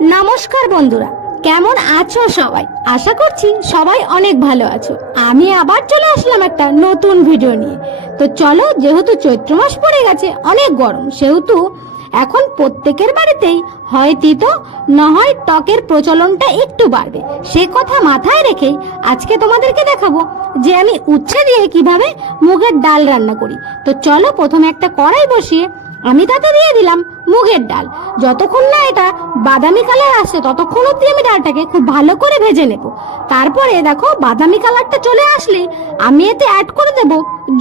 নমস্কার বন্ধুরা, কেমন আছো সবাই? আশা করছি সবাই অনেক ভালো আছো। আমি আবার চলে আসলাম একটা নতুন ভিডিও নিয়ে। তো চলো, যেহেতু চৈত্র মাস পড়ে গেছে, অনেক গরম, সেহেতু এখন প্রত্যেকের বাড়িতেই হয় তিতো না হয় টকের প্রচলনটা একটু বাড়বে। সে কথা মাথায় রেখেই আজকে তোমাদেরকে দেখাবো যে আমি উচ্ছে দিয়ে কিভাবে মুগের ডাল রান্না করি। তো চলো, প্রথমে একটা কড়াই বসিয়ে আমি তাতে দিয়ে দিলাম মুগের ডাল। যতক্ষণ না এটা বাদামি কালার আসছে ততক্ষণ অব্দি আমি ডালটাকে খুব ভালো করে ভেজে নেব। তারপরে দেখো, বাদামি কালারটা চলে আসলেই আমি এতে অ্যাড করে দেব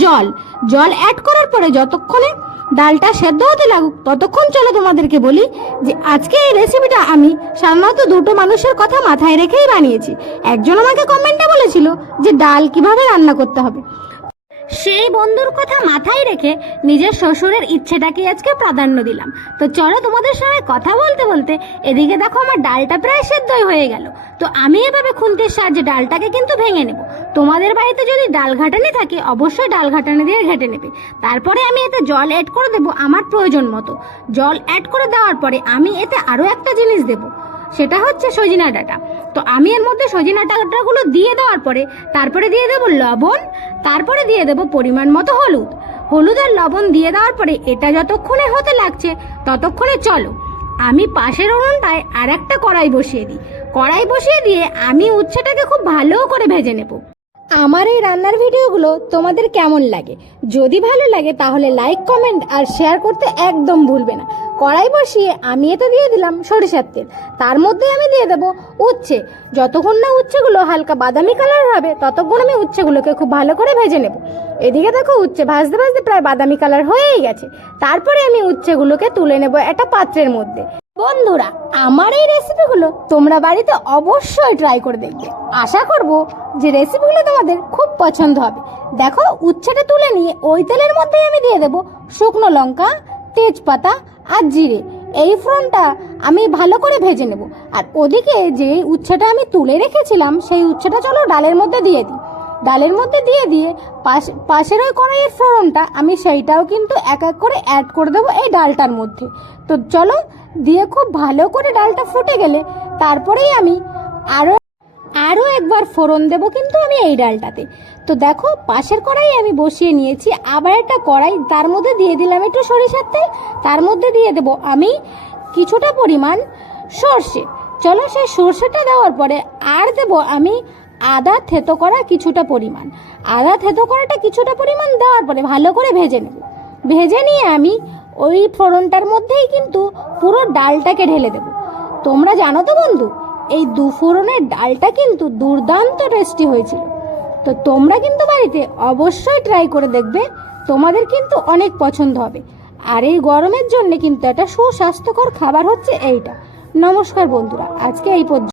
জল। জল অ্যাড করার পরে যতক্ষণে ডালটা সেদ্ধ হতে লাগুক ততক্ষণ চলো তোমাদেরকে বলি যে আজকে এই রেসিপিটা আমি সাধারণত দুটো মানুষের কথা মাথায় রেখেই বানিয়েছি। একজন আমাকে কমেন্টে বলেছিল যে ডাল কিভাবে রান্না করতে হবে, সেই বন্ধুর কথা মাথায় রেখে নিজের শ্বশুরের ইচ্ছেটাকে আজকে প্রাধান্য দিলাম। তো চলো, তোমাদের সঙ্গে কথা বলতে বলতে এদিকে দেখো আমার ডালটা প্রায় সেদ্ধই হয়ে গেল। তো আমি এভাবে খুন্তির সাহায্যে ডালটাকে কিন্তু ভেঙে নেব। তোমাদের বাড়িতে যদি ডাল ঘাটানি থাকে অবশ্যই ডাল ঘাটানি দিয়ে ঘেটে নেবে। তারপরে আমি এতে জল অ্যাড করে দেবো আমার প্রয়োজন মতো। জল অ্যাড করে দেওয়ার পরে আমি এতে আরও একটা জিনিস দেবো, সেটা হচ্ছে সজিনা ডাঁটা। তো আমি এর মধ্যে সজিনা ডাঁটাগুলো দিয়ে দেওয়ার পরে তারপরে দিয়ে দেবো লবণ, তারপরে দিয়ে দেবো পরিমাণ মতো হলুদ। হলুদ আর লবণ দিয়ে দেওয়ার পরে এটা যতক্ষণে হতে লাগছে ততক্ষণে চলো আমি পাশের উনুনটায় আর একটা কড়াই বসিয়ে দিই। কড়াই বসিয়ে দিয়ে আমি উচ্ছেটাকে খুব ভালো করে ভেজে নেব। আমার এই রান্নার ভিডিওগুলো তোমাদের কেমন লাগে? যদি ভালো লাগে তাহলে লাইক, কমেন্ট আর শেয়ার করতে একদম ভুলবে না। কড়াই বসিয়ে আমি এতে দিয়ে দিলাম সরিষার তেল। তার মধ্যে আমি দিয়ে দেবো উচ্ছে। যতক্ষণ না উচ্ছেগুলো হালকা বাদামি কালার হবে ততক্ষণ আমি উচ্ছেগুলোকে খুব ভালো করে ভেজে নেব। এদিকে দেখো, উচ্ছে ভাজতে ভাজতে প্রায় বাদামি কালার হয়েই গেছে। তারপরে আমি উচ্ছেগুলোকে তুলে নেব একটা পাত্রের মধ্যে। বন্ধুরা, আমার এই রেসিপিগুলো তোমরা বাড়িতে অবশ্যই ট্রাই করে দেখবে। আশা করব যে রেসিপিগুলো তোমাদের খুব পছন্দ হবে। দেখো, উচ্ছেটা তুলে নিয়ে ওই তেলের মধ্যেই আমি দিয়ে দেবো শুকনো লঙ্কা, তেজপাতা আর জিরে। এই ফোড়নটা আমি ভালো করে ভেজে নেব। আর ওদিকে যে উচ্ছেটা আমি তুলে রেখেছিলাম সেই উচ্ছেটা চলো ডালের মধ্যে দিয়ে দিই। ডালের মধ্যে দিয়ে দিয়ে পাশের ওই কড়াইয়ের ফোড়নটা আমি সেইটাও কিন্তু এক এক করে অ্যাড করে দেবো এই ডালটার মধ্যে। তো চলো, দিয়ে খুব ভালো করে ডালটা ফুটে গেলে তারপরেই আমি আরও একবার ফোড়ন দেব কিন্তু আমি এই ডালটাতে। তো দেখো, পাশের কড়াই আমি বসিয়ে নিয়েছি আবার একটা কড়াই, তার মধ্যে দিয়ে দিলাম একটু সরিষার তেল। তার মধ্যে দিয়ে দেব আমি কিছুটা পরিমাণ সর্ষে। চলো, সেই সর্ষেটা দেওয়ার পরে আর দেব আমি আদা থেতো করা কিছুটা পরিমাণ। আদা থেতো করাটা কিছুটা পরিমাণ দেওয়ার পরে ভালো করে ভেজে নেব। ভেজে নিয়ে আমি ওই ফোড়নটার মধ্যেই কিন্তু পুরো ডালটাকে ঢেলে দেব। তোমরা জানো তো বন্ধু, এই দুফোড়নের ডালটা কিন্তু দুর্দান্ত টেস্টি হয়েছিল। তো তোমরা কিন্তু বাড়িতে অবশ্যই ট্রাই করে দেখবে, তোমাদের কিন্তু অনেক পছন্দ হবে। আর এই গরমের জন্য কিন্তু একটা সুস্বাস্থ্যকর খাবার হচ্ছে এইটা। নমস্কার বন্ধুরা, আজকে এই পর্যন্ত।